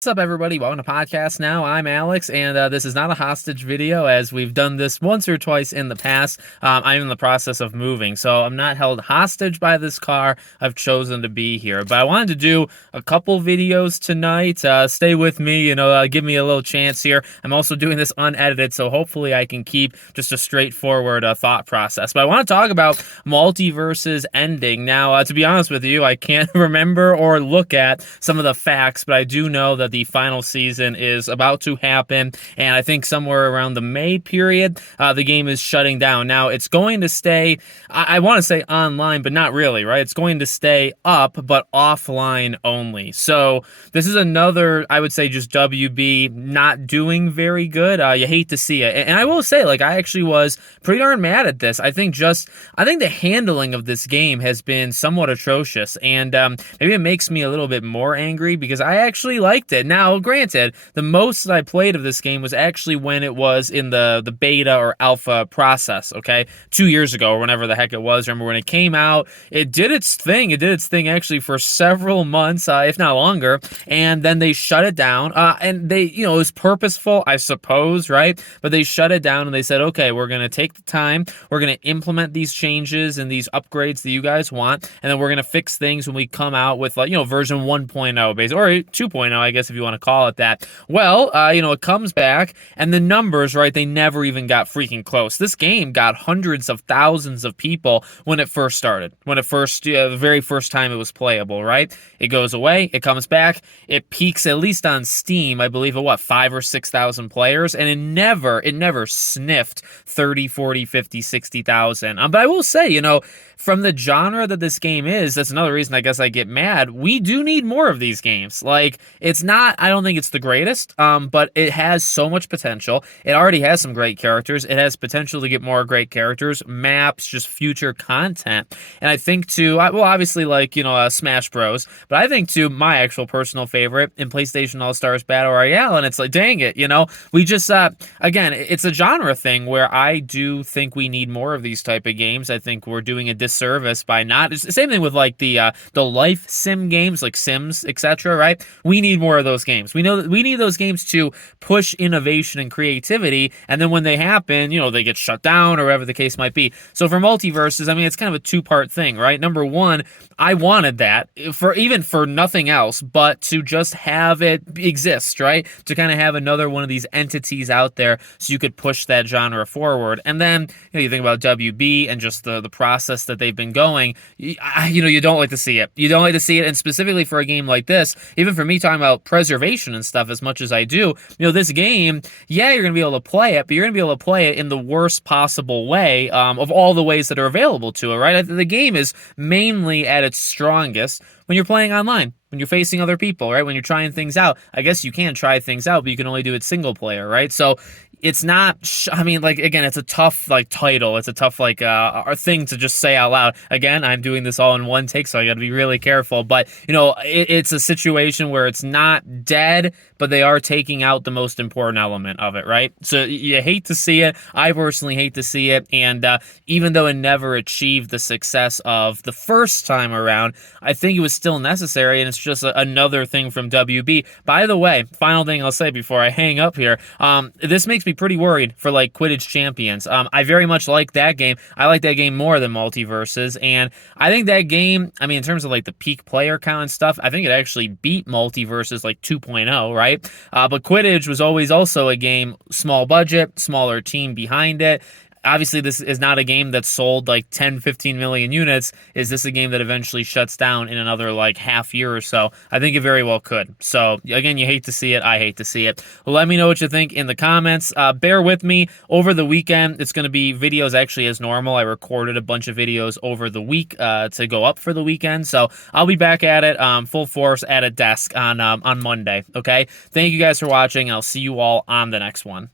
What's up, everybody? Welcome to podcast now. I'm Alex, and this is not a hostage video, as we've done this once or twice in the past. I'm in the process of moving, so I'm not held hostage by this car. I've chosen to be here, but I wanted to do a couple videos tonight. Stay with me, give me a little chance here. I'm also doing this unedited, so hopefully I can keep just a straightforward thought process. But I want to talk about MultiVersus ending. Now, to be honest with you, I can't remember or look at some of the facts, but I do know that the final season is about to happen, and I think somewhere around the May period, the game is shutting down. Now, it's going to stay, I want to say online, but not really, right? It's going to stay up, but offline only. So this is another, I would say, just WB not doing very good. You hate to see it. And I will say, I actually was pretty darn mad at this. I think the handling of this game has been somewhat atrocious, and maybe it makes me a little bit more angry because I actually liked it. Now, granted, the most that I played of this game was actually when it was in the beta or alpha process, okay? 2 years ago, or whenever the heck it was. Remember when it came out, it did its thing. It did its thing actually for several months, if not longer, and then they shut it down. And they, it was purposeful, I suppose, right? But they shut it down and they said, okay, we're going to take the time, we're going to implement these changes and these upgrades that you guys want, and then we're going to fix things when we come out with, version 1.0, basically, or 2.0, I guess, if you want to call it that. Well, it comes back, and the numbers, right, they never even got freaking close. This game got hundreds of thousands of people when it first started, the very first time it was playable, right? It goes away, it comes back, it peaks, at least on Steam, I believe, at 5 or 6,000 players, and it never sniffed 30, 40, 50, 60,000. But I will say, from the genre that this game is, that's another reason I guess I get mad. We do need more of these games. It's not, I don't think it's the greatest, but it has so much potential. It already has some great characters. It has potential to get more great characters, maps, just future content. And I think obviously Smash Bros, but I think my actual personal favorite in PlayStation All-Stars Battle Royale, and it's dang it, we just, again, it's a genre thing where I do think we need more of these type of games. I think we're doing a disservice by not. It's the same thing with the life sim games like Sims, etc. Right? We need more of those games. We know that we need those games to push innovation and creativity, and then when they happen, they get shut down or whatever the case might be. So for MultiVersus, I mean, it's kind of a two-part thing, right? Number one, I wanted that for nothing else, but to just have it exist, right? To kind of have another one of these entities out there so you could push that genre forward. And then, you think about WB and just the process that they've been going, you don't like to see it. You don't like to see it, and specifically for a game like this, even for me talking about preservation and stuff as much as I do, this game, yeah, you're going to be able to play it, but you're going to be able to play it in the worst possible way of all the ways that are available to it, right? The game is mainly at its strongest when you're playing online, when you're facing other people, right? When you're trying things out. I guess you can try things out, but you can only do it single player, right? So it's not, again, it's a tough, title. It's a tough, thing to just say out loud. Again, I'm doing this all in one take, so I got to be really careful. But, it's a situation where it's not dead, but they are taking out the most important element of it, right? So you hate to see it. I personally hate to see it. And even though it never achieved the success of the first time around, I think it was still necessary, and it's just another thing from WB. By the way, final thing I'll say before I hang up here, this makes me pretty worried for Quidditch Champions. I very much like that game. I like that game more than MultiVersus, and I think that game, in terms of the peak player count and stuff, I think it actually beat MultiVersus 2.0, right? But Quidditch was always also a game, small budget, smaller team behind it. Obviously, this is not a game that sold 10, 15 million units. Is this a game that eventually shuts down in another half year or so? I think it very well could. So again, you hate to see it. I hate to see it. Let me know what you think in the comments. Bear with me. Over the weekend, it's going to be videos actually as normal. I recorded a bunch of videos over the week to go up for the weekend. So I'll be back at it full force at a desk on Monday. Okay? Thank you guys for watching. I'll see you all on the next one.